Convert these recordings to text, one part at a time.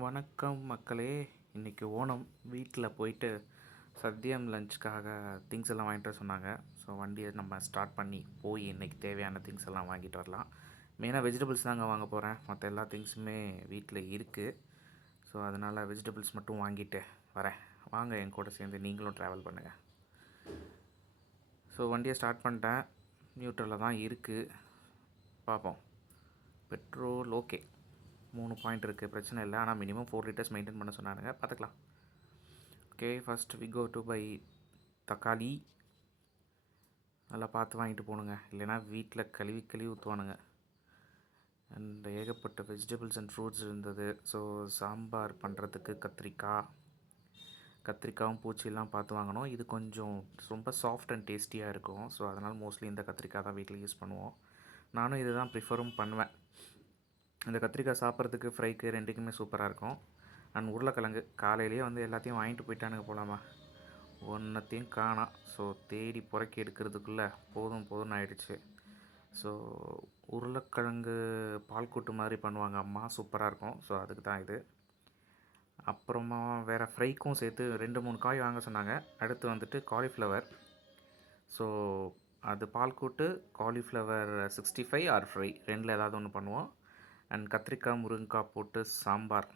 வணக்கம் மக்களே. இன்றைக்கி ஓணம். வீட்டில் போயிட்டு சத்தியம் லஞ்சுக்காக திங்ஸ் எல்லாம் வாங்கிட்டு வர சொன்னாங்க. ஸோ வண்டியை நம்ம ஸ்டார்ட் பண்ணி போய் இன்றைக்கி தேவையான திங்ஸ் எல்லாம் வாங்கிட்டு வரலாம். மெயினாக வெஜிடபிள்ஸ் தாங்க வாங்க போகிறேன். மற்ற எல்லா திங்ஸுமே வீட்டில் இருக்குது. ஸோ அதனால் வெஜிடபிள்ஸ் மட்டும் வாங்கிட்டு வரேன். வாங்க என் கூட சேர்ந்து நீங்களும் ட்ராவல் பண்ணுங்கள். ஸோ வண்டியை ஸ்டார்ட் பண்ணிட்டேன். நியூட்ரலில் தான் இருக்குது. பார்ப்போம். பெட்ரோல் ஓகே, 3 பாயிண்ட் இருக்குது, பிரச்சனை இல்லை. ஆனால் மினிமம் 4 லிட்டர்ஸ் மெயின்டைன் பண்ண சொன்னாங்க. பார்த்துக்கலாம். Okay, first we go to buy thakkali. நல்லா பார்த்து வாங்கிட்டு போகணுங்க, இல்லைனா வீட்டில் கழுவி ஊற்றுவானுங்க. அண்ட் ஏகப்பட்ட வெஜிடபிள்ஸ் அண்ட் ஃப்ரூட்ஸ் இருந்தது. ஸோ சாம்பார் பண்ணுறதுக்கு கத்திரிக்காயும் பூச்சியெல்லாம் பார்த்து வாங்கணும். இது கொஞ்சம் ரொம்ப சாஃப்ட் அண்ட் டேஸ்டியாக இருக்கும். ஸோ அதனால் மோஸ்ட்லி இந்த கத்திரிக்காய் தான் வீட்டில் யூஸ் பண்ணுவோம். நானும் இதை தான் ப்ரிஃபரும் பண்ணுவேன். இந்த கத்திரிக்காய் சாப்பிட்றதுக்கு ஃப்ரைக்கு ரெண்டுக்குமே சூப்பராக இருக்கும். அண்ட் உருளைக்கிழங்கு காலையிலேயே எல்லாத்தையும் வாங்கிட்டு போயிட்டானுங்க போலாமா, ஒன்றத்தையும் காணோம். ஸோ தேடி புறக்கி எடுக்கிறதுக்குள்ளே போதும்னு ஆயிடுச்சு. ஸோ உருளைக்கிழங்கு பால் கூட்டு மாதிரி பண்ணுவாங்க அம்மா, சூப்பராக இருக்கும். ஸோ அதுக்கு தான் இது. அப்புறமா வேறு ஃப்ரைக்கும் சேர்த்து 2-3 காய் வாங்க சொன்னாங்க. அடுத்து காலிஃப்ளவர். ஸோ அது பால் கூட்டு, காலிஃப்ளவர் 65 ஆர் ஃப்ரை, ரெண்டில் ஏதாவது ஒன்று பண்ணுவோம். அண்ட் கத்திரிக்காய் முருங்கைக்காய் போட்டு சாம்பார்.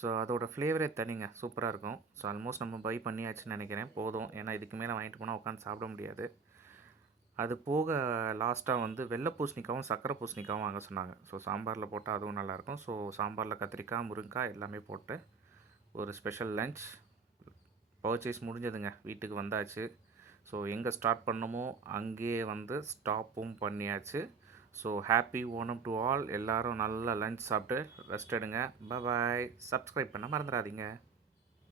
ஸோ அதோடய ஃப்ளேவரே தனிங்க, சூப்பராக இருக்கும். ஸோ ஆல்மோஸ்ட் நம்ம பை பண்ணியாச்சுன்னு நினைக்கிறேன். போதும், ஏன்னா இதுக்கு மேலே வாங்கிட்டு போனால் உட்காந்து சாப்பிட முடியாது. அது போக லாஸ்ட்டாக வெள்ளை பூசணிக்காவும் சக்கரை பூசணிக்காவும் வாங்க சொன்னாங்க. ஸோ சாம்பாரில் போட்டால் அதுவும் நல்லாயிருக்கும். ஸோ சாம்பாரில் கத்திரிக்காய் முருங்கைக்காய் எல்லாமே போட்டு ஒரு ஸ்பெஷல் லஞ்ச். பர்ச்சேஸ் முடிஞ்சதுங்க, வீட்டுக்கு வந்தாச்சு. ஸோ எங்கே ஸ்டார்ட் பண்ணமோ அங்கேயே ஸ்டாப்பும் பண்ணியாச்சு. So happy Onam to all. எல்லோரும் நல்லா லஞ்ச் சாப்பிட்டு ரெஸ்ட் எடுங்க. பாய். சப்ஸ்கிரைப் பண்ண மறந்துடாதீங்க.